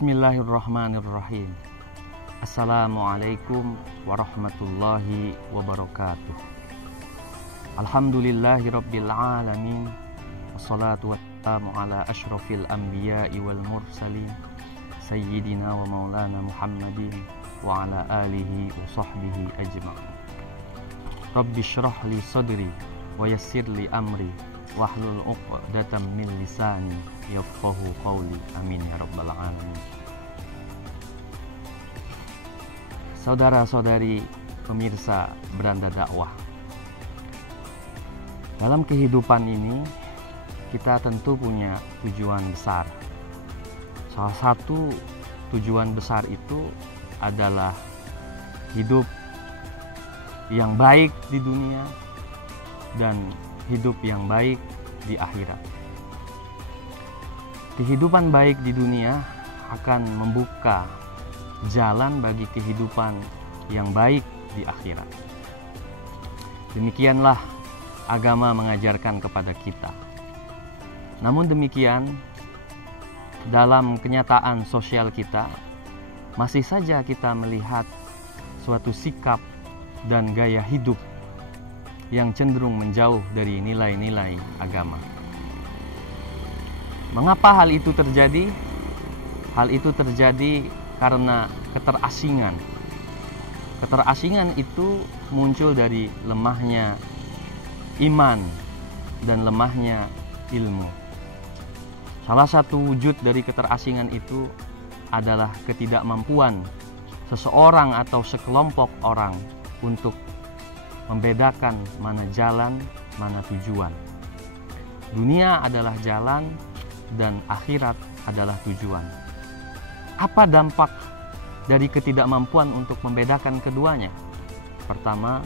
Bismillahirrahmanirrahim. Assalamualaikum warahmatullahi wabarakatuh. Alhamdulillahirabbil alamin. Wassalatu wassalamu ala asyrafil anbiya'i wal mursalin sayyidina wa maulana Muhammadin wa ala alihi wa sahbihi ajma'in. Rabbi syrah li sadri wa yassir li amri wahlul 'uqdatam min lisani yafqahu qawli. Amin ya rabbal alamin. Saudara-saudari pemirsa Beranda Dakwah, dalam kehidupan ini kita tentu punya tujuan besar. Salah satu tujuan besar itu adalah hidup yang baik di dunia dan hidup yang baik di akhirat. Kehidupan baik di dunia akan membuka jalan bagi kehidupan yang baik di akhirat. Demikianlah agama mengajarkan kepada kita. Namun demikian, dalam kenyataan sosial kita, masih saja kita melihat suatu sikap dan gaya hidup yang cenderung menjauh dari nilai-nilai agama. Mengapa hal itu terjadi? Hal itu terjadi karena keterasingan. Keterasingan itu muncul dari lemahnya iman dan lemahnya ilmu. Salah satu wujud dari keterasingan itu adalah ketidakmampuan seseorang atau sekelompok orang untuk membedakan mana jalan, mana tujuan. Dunia adalah jalan dan akhirat adalah tujuan. Apa dampak dari ketidakmampuan untuk membedakan keduanya? Pertama,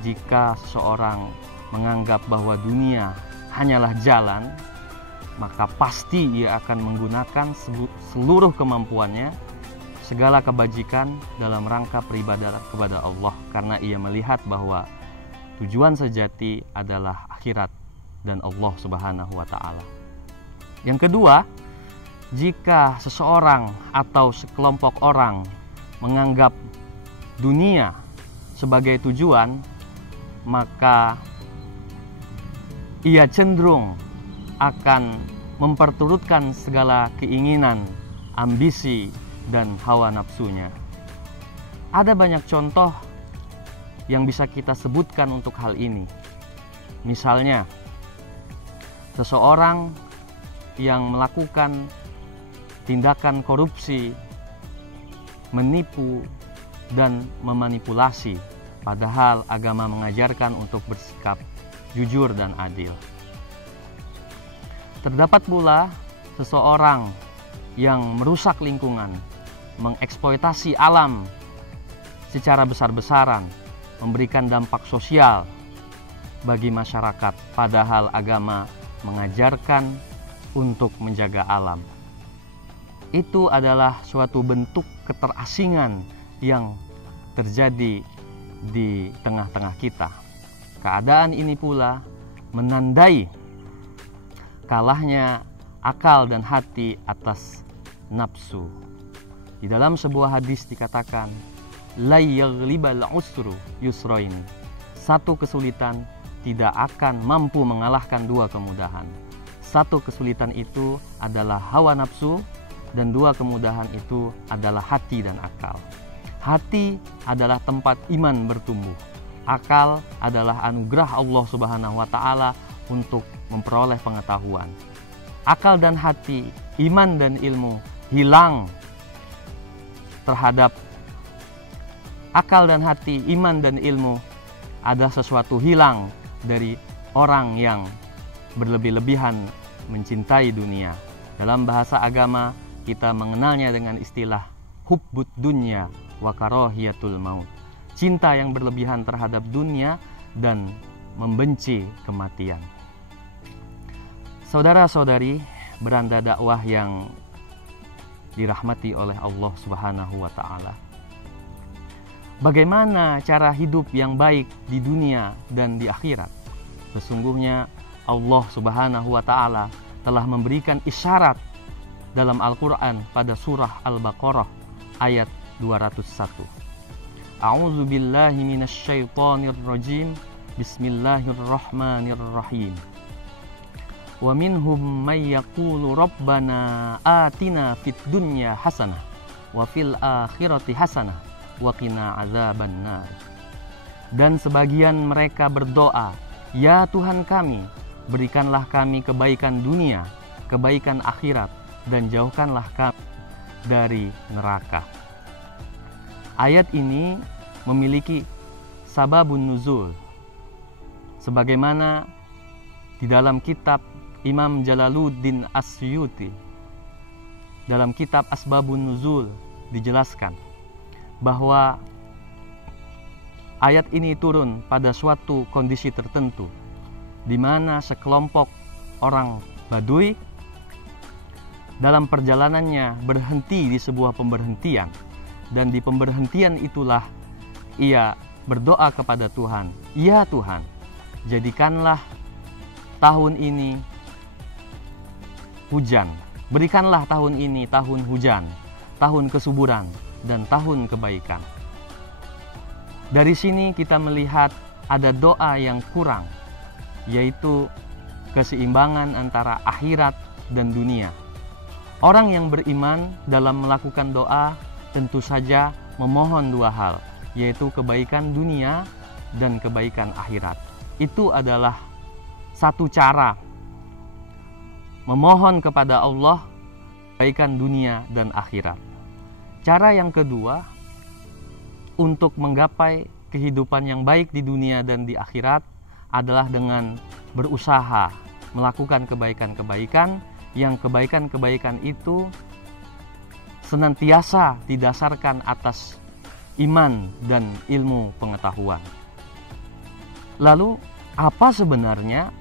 jika seseorang menganggap bahwa dunia hanyalah jalan, maka pasti ia akan menggunakan seluruh kemampuannya, segala kebajikan dalam rangka beribadah kepada Allah, karena ia melihat bahwa tujuan sejati adalah akhirat dan Allah Subhanahu wa Ta'ala. Yang kedua, jika seseorang atau sekelompok orang menganggap dunia sebagai tujuan, maka ia cenderung akan memperturutkan segala keinginan, ambisi, dan hawa nafsunya. Ada banyak contoh yang bisa kita sebutkan untuk hal ini. Misalnya, seseorang yang melakukan tindakan korupsi, menipu, dan memanipulasi, padahal agama mengajarkan untuk bersikap jujur dan adil. Terdapat pula seseorang yang merusak lingkungan, mengeksploitasi alam secara besar-besaran, memberikan dampak sosial bagi masyarakat, padahal agama mengajarkan untuk menjaga alam. Itu adalah suatu bentuk keterasingan yang terjadi di tengah-tengah kita. Keadaan ini pula menandai kalahnya akal dan hati atas nafsu. Di dalam sebuah hadis dikatakan, la yaghlibal usru yusrain. Satu kesulitan tidak akan mampu mengalahkan dua kemudahan. Satu kesulitan itu adalah hawa nafsu, dan dua kemudahan itu adalah hati dan akal. Hati adalah tempat iman bertumbuh. Akal adalah anugerah Allah Subhanahu wa Ta'ala untuk memperoleh pengetahuan. Akal dan hati, iman dan ilmu hilang terhadap akal dan hati, iman dan ilmu ada sesuatu hilang dari orang yang berlebih-lebihan mencintai dunia. Dalam bahasa agama kita mengenalnya dengan istilah hubbud dunya wa karahiyatul maut. Cinta yang berlebihan terhadap dunia dan membenci kematian. Saudara-saudari Beranda Dakwah yang dirahmati oleh Allah Subhanahu wa Ta'ala, bagaimana cara hidup yang baik di dunia dan di akhirat? Sesungguhnya Allah Subhanahu wa Ta'ala telah memberikan isyarat dalam Al-Quran pada surah Al-Baqarah ayat 201. A'udzu billahi minasyaitonir rajim. Bismillahirrahmanirrahim. Wa minhum may yaqulu rabbana atina fid dunya hasanah wa fil akhirati hasanah wa qina adzabannar. Dan sebagian mereka berdoa, ya Tuhan kami, berikanlah kami kebaikan dunia, kebaikan akhirat, dan jauhkanlah kami dari neraka. Ayat ini memiliki sababun nuzul, sebagaimana di dalam kitab Imam Jalaluddin As-Suyuti dalam kitab Asbabun Nuzul dijelaskan bahwa ayat ini turun pada suatu kondisi tertentu di mana sekelompok orang Baduy dalam perjalanannya berhenti di sebuah pemberhentian, dan di pemberhentian itulah ia berdoa kepada Tuhan, ya Tuhan, jadikanlah tahun ini hujan, berikanlah tahun ini tahun hujan, tahun kesuburan, dan tahun kebaikan. Dari sini kita melihat ada doa yang kurang, yaitu keseimbangan antara akhirat dan dunia. Orang yang beriman dalam melakukan doa tentu saja memohon dua hal, yaitu kebaikan dunia dan kebaikan akhirat. Itu adalah satu cara memohon kepada Allah kebaikan dunia dan akhirat. Cara yang kedua untuk menggapai kehidupan yang baik di dunia dan di akhirat adalah dengan berusaha melakukan kebaikan-kebaikan, yang kebaikan-kebaikan itu senantiasa didasarkan atas iman dan ilmu pengetahuan. Lalu apa sebenarnya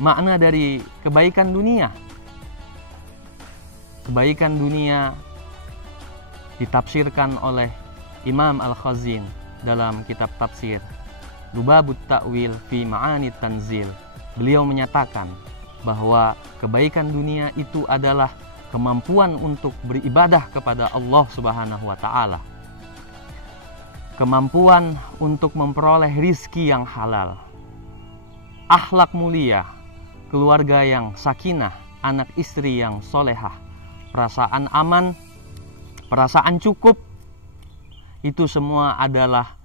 makna dari kebaikan dunia? Kebaikan dunia ditafsirkan oleh Imam Al-Khazin dalam kitab tafsir Lubabut Ta'wil fi Ma'ani Tanzil. Beliau menyatakan bahwa kebaikan dunia itu adalah kemampuan untuk beribadah kepada Allah Subhanahu wa Ta'ala, kemampuan untuk memperoleh rizki yang halal, akhlak mulia, keluarga yang sakinah, anak istri yang solehah, perasaan aman, perasaan cukup. Itu semua adalah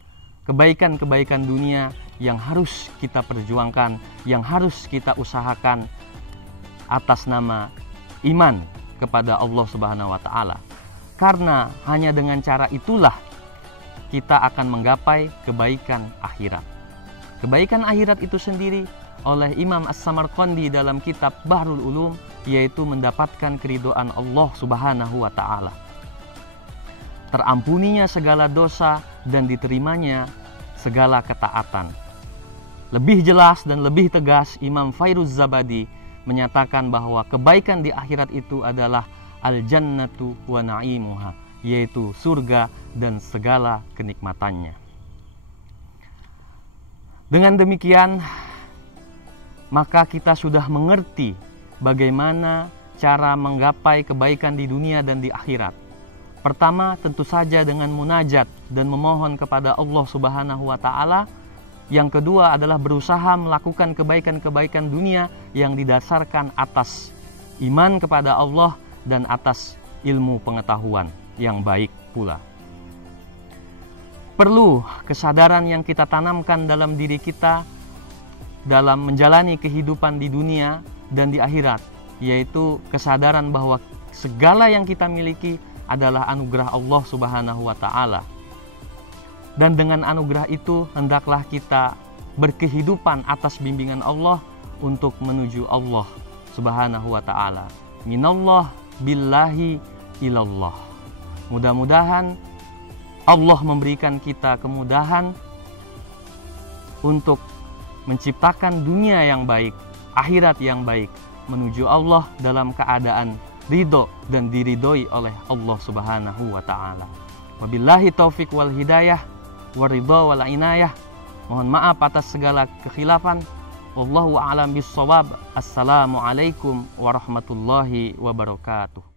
kebaikan-kebaikan dunia yang harus kita perjuangkan, yang harus kita usahakan atas nama iman kepada Allah Subhanahu wa Ta'ala. Karena hanya dengan cara itulah kita akan menggapai kebaikan akhirat. Kebaikan akhirat itu sendiri oleh Imam As-Samarqandi dalam kitab Bahrul Ulum, yaitu mendapatkan keridhaan Allah Subhanahu wa Ta'ala, terampuninya segala dosa dan diterimanya segala ketaatan. Lebih jelas dan lebih tegas Imam Fairuz Zabadi menyatakan bahwa kebaikan di akhirat itu adalah al-jannatu wa na'imuha, yaitu surga dan segala kenikmatannya. Dengan demikian, maka kita sudah mengerti bagaimana cara menggapai kebaikan di dunia dan di akhirat. Pertama, tentu saja dengan munajat dan memohon kepada Allah Subhanahu wa Ta'ala. Yang kedua adalah berusaha melakukan kebaikan-kebaikan dunia yang didasarkan atas iman kepada Allah dan atas ilmu pengetahuan yang baik pula. Perlu kesadaran yang kita tanamkan dalam diri kita dalam menjalani kehidupan di dunia dan di akhirat, yaitu kesadaran bahwa segala yang kita miliki adalah anugerah Allah Subhanahu wa Ta'ala. Dan dengan anugerah itu hendaklah kita berkehidupan atas bimbingan Allah untuk menuju Allah Subhanahu wa Ta'ala. Minallah billahi ilallah. Mudah-mudahan Allah memberikan kita kemudahan untuk menciptakan dunia yang baik, akhirat yang baik, menuju Allah dalam keadaan ridho dan diridhoi oleh Allah Subhanahu wa Ta'ala. Wabillahi taufik wal hidayah, waridha wal inayah. Mohon maaf atas segala kekhilafan. Wallahu a'lam bissawab. Assalamualaikum warahmatullahi wabarakatuh.